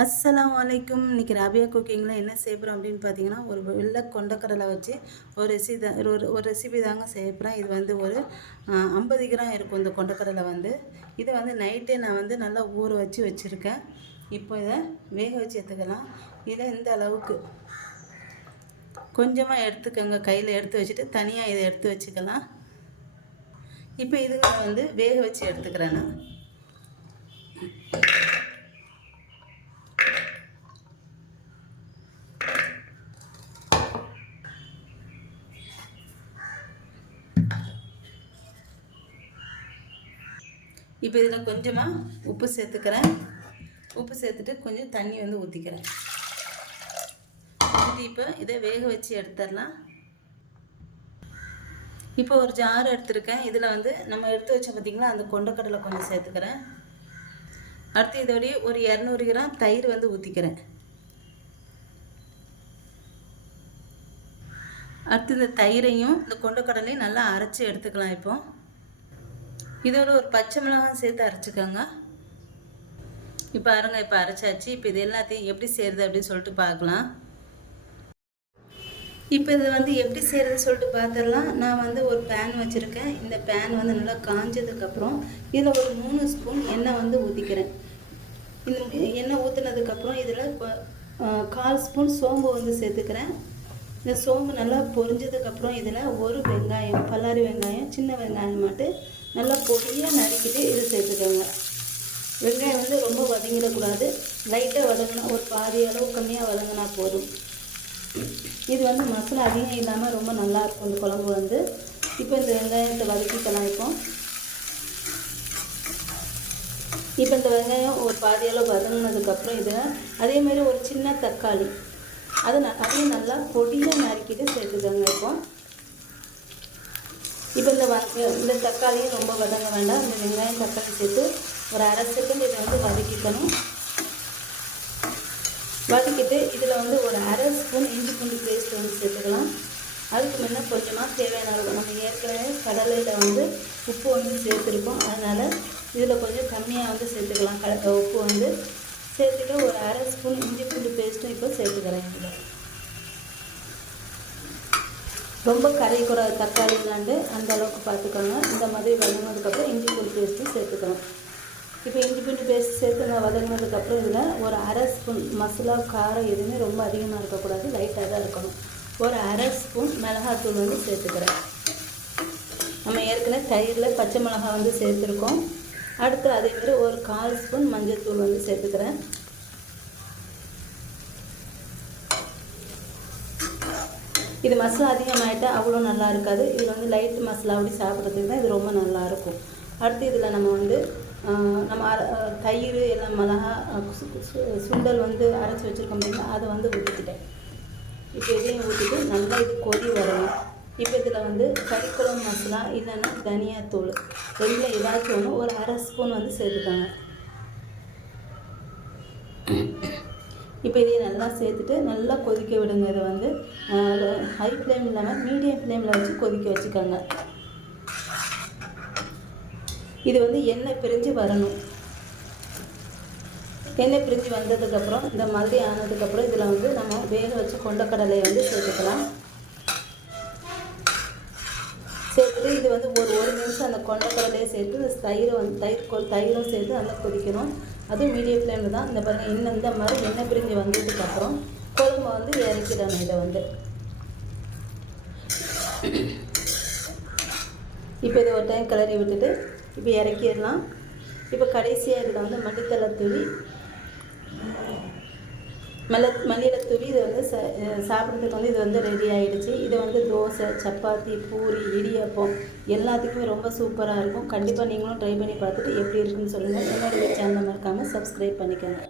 அஸ்லாம் வலைக்கும் இன்றைக்கி ராபியா குக்கிங்கில் என்ன செய்கிறோம் அப்படின்னு பார்த்தீங்கன்னா ஒரு வெள்ளை கொண்டக்கடலை வச்சு ஒரு ரெசி தான் ஒரு ஒரு ரெசிபி தாங்க செய்ய இது வந்து ஒரு ஐம்பது கிராம் இருக்கும் இந்த கொண்டக்கடலை வந்து. இதை வந்து நைட்டே நான் வந்து நல்லா ஊற வச்சு வச்சுருக்கேன். இப்போ இதை வேக வச்சு எடுத்துக்கலாம். இதை இந்த அளவுக்கு கொஞ்சமாக எடுத்துக்கோங்க. கையில் எடுத்து வச்சுட்டு தனியாக இதை எடுத்து வச்சுக்கலாம். இப்போ இதுங்களை வந்து வேக வச்சு எடுத்துக்கிறேன் நான். இப்போ இதில் கொஞ்சமாக உப்பு சேர்த்துக்கிறேன். உப்பு சேர்த்துட்டு கொஞ்சம் தண்ணி வந்து ஊற்றிக்கிறேன் ஊற்றி இப்போ இதை வேக வச்சு எடுத்துடலாம். இப்போ ஒரு ஜார் எடுத்திருக்கேன். இதில் வந்து நம்ம எடுத்து வச்சோம் பார்த்திங்களா அந்த கொண்டக்கடலை கொஞ்சம் சேர்த்துக்கிறேன். அடுத்து இதோடய ஒரு இரநூறு கிராம் தயிர் வந்து ஊற்றிக்கிறேன் அடுத்து இந்த தயிரையும் இந்த கொண்டக்கடலையும் நல்லா அரைச்சி எடுத்துக்கலாம் இப்போது இதோட ஒரு பச்சை மிளகாய் சேர்த்து அரைச்சிக்கோங்க. இப்போ அருங்க இப்போ அரைச்சாச்சு. இப்போ இது எல்லாத்தையும் எப்படி செய்கிறது அப்படின்னு சொல்லிட்டு பார்க்கலாம். இப்போ இது வந்து எப்படி செய்கிறது சொல்லிட்டு பார்த்துடலாம். நான் வந்து ஒரு பேன் வச்சுருக்கேன். இந்த பேன் வந்து நல்லா காஞ்சதுக்கப்புறம் இதில் ஒரு மூணு ஸ்பூன் எண்ணெய் வந்து ஊற்றிக்கிறேன் இந்த எண்ணெய் ஊற்றுனதுக்கப்புறம் இதில் கால் ஸ்பூன் சோம்பு வந்து சேர்த்துக்கிறேன். இந்த சோம்பு நல்லா பொரிஞ்சதுக்கப்புறம் இதில் ஒரு வெங்காயம் பல்லாரி வெங்காயம் சின்ன வெங்காயம் மட்டும் நல்லா பொடியாக நறுக்கிட்டு இது சேர்த்துக்கோங்க. வெங்காயம் வந்து ரொம்ப வதங்கிடக்கூடாது. லைட்டாக வதங்கினா ஒரு பாதி அளவு கம்மியாக வதங்கினா போதும். இது வந்து மசாலா அதிகம் இல்லாமல் ரொம்ப நல்லாயிருக்கும் இந்த குழம்பு வந்து. இப்போ இந்த வெங்காயத்தை வதக்கிக்கலாம் இப்போ. இப்போ இந்த வெங்காயம் ஒரு பாதி அளவு வதங்கினதுக்கப்புறம் இதில் அதேமாரி ஒரு சின்ன தக்காளி. அதை அதையும் நல்லா பொடியாக நறுக்கிட்டு சேர்த்துக்கோங்க இப்போ. இப்போ இந்த இந்த தக்காளியும் ரொம்ப வதங்க வேண்டாம். இந்த வெங்காயம் தக்காளி சேர்த்து ஒரு அரை செகண்ட் இதை வந்து வதக்கிக்கணும். வதக்கிட்டு இதில் வந்து ஒரு அரை ஸ்பூன் இஞ்சி பூண்டு பேஸ்ட் வந்து சேர்த்துக்கலாம். அதுக்கு முன்னே கொஞ்சமாக தேவையான அளவு நம்ம ஏற்கனவே கடலையில் வந்து உப்பு வந்து சேர்த்துருக்கோம். அதனால் இதில் கொஞ்சம் கம்மியாக வந்து சேர்த்துக்கலாம். கட உப்பு வந்து சேர்த்துக்க ஒரு அரை ஸ்பூன் இஞ்சி பூண்டு பேஸ்ட்டும் இப்போ சேர்த்துக்கிறேன். இதில் ரொம்ப கரைக்கூடாது தக்காளி இல்லாண்டு அந்த அளவுக்கு பார்த்துக்கோங்க. இந்த மாதிரி வதங்கினதுக்கப்புறம் இஞ்சி பூண்டு பேஸ்ட்டும் சேர்த்துக்கிறோம் இப்போ இஞ்சி பூண்டு பேஸ்ட் சேர்த்து நான் வதங்கினதுக்கப்புறம் இதில் ஒரு அரை ஸ்பூன் மசாலா காரம் எதுவுமே ரொம்ப அதிகமாக இருக்கக்கூடாது. லைட்டாக தான் இருக்கணும். ஒரு அரை ஸ்பூன் மிளகாத்தூள் வந்து சேர்த்துக்கிறேன். நம்ம ஏற்கனவே தயிரில் பச்சை மிளகாய் வந்து சேர்த்துருக்கோம். அடுத்து அதேமாதிரி ஒரு கால் ஸ்பூன் மஞ்சள் தூள் வந்து சேர்த்துக்கிறேன். இது மசாலா அதிகமாகிட்டால் அவ்வளோ நல்லா இருக்காது. இதில் வந்து லைட் மசாலா அப்படி சாப்பிட்றதுக்கு தான் இது ரொம்ப நல்லாயிருக்கும் அடுத்து இதில் நம்ம வந்து நம்ம தயிர் எல்லாம் மிளகா சுண்டல் வந்து அரைச்சி வச்சுருக்கோம் அப்படின்னா அதை வந்து ஊற்றிக்கிட்டேன் இப்போ இதையும் ஊற்றிட்டு நல்லா இது கொதி வரணும். இப்போ இதில் வந்து கறிக்குழம்பு மசாலா இல்லைன்னா தனியாத்தூள் ரெண்டில் ஏதாச்சும் ஒன்று ஒரு அரை ஸ்பூன் வந்து சேர்த்துக்கோங்க. இப்போ இதை நல்லா சேர்த்துட்டு நல்லா கொதிக்க விடுங்க. இதை வந்து ஹை ஃப்ளேம் இல்லாமல் மீடியம் ஃப்ளேமில் வச்சு கொதிக்க வச்சுக்கோங்க. இது வந்து எண்ணெய் பிரிஞ்சு வரணும். எண்ணெய் பிரிஞ்சு வந்ததுக்கப்புறம் இந்த மாதிரி ஆனதுக்கப்புறம் இதில் வந்து நம்ம வேக வச்சு கொண்டக்கடலையை வந்து சேர்த்துக்கலாம் சேர்த்துட்டு இது வந்து ஒரு ஒரு நிமிஷம் அந்த கொண்டக்கடலையை சேர்த்து தயிரை வந்து தயிர் தயிரும் சேர்த்து நல்லா கொதிக்கணும். அதுவும் மீடியம் ஃப்ளேமில் தான். இந்த பாருங்கள் இன்னும் இந்த மாதிரி எண்ணெய் பிரிஞ்சு வந்ததுக்கப்புறம் குழம்பு வந்து இறக்கிடணும் இதை வந்து. இப்போ இதை ஒரு டைம் கிளறி விட்டுட்டு இப்போ இறக்கிடலாம். இப்போ கடைசியாக இதில் வந்து மல்லித்தலை தூவி மல்ல மல்லியில் தூவி இது வந்து ச சாப்பிட்றதுக்கு வந்து இது வந்து ரெடி ஆகிடுச்சு இது வந்து தோசை சப்பாத்தி பூரி இடியப்பம் எல்லாத்துக்குமே ரொம்ப சூப்பராக இருக்கும். கண்டிப்பாக நீங்களும் ட்ரை பண்ணி பார்த்துட்டு எப்படி இருக்குன்னு சொல்லுங்கள் என்னோடய சேனல் மறக்காமல் சப்ஸ்கிரைப் பண்ணிக்கோங்க.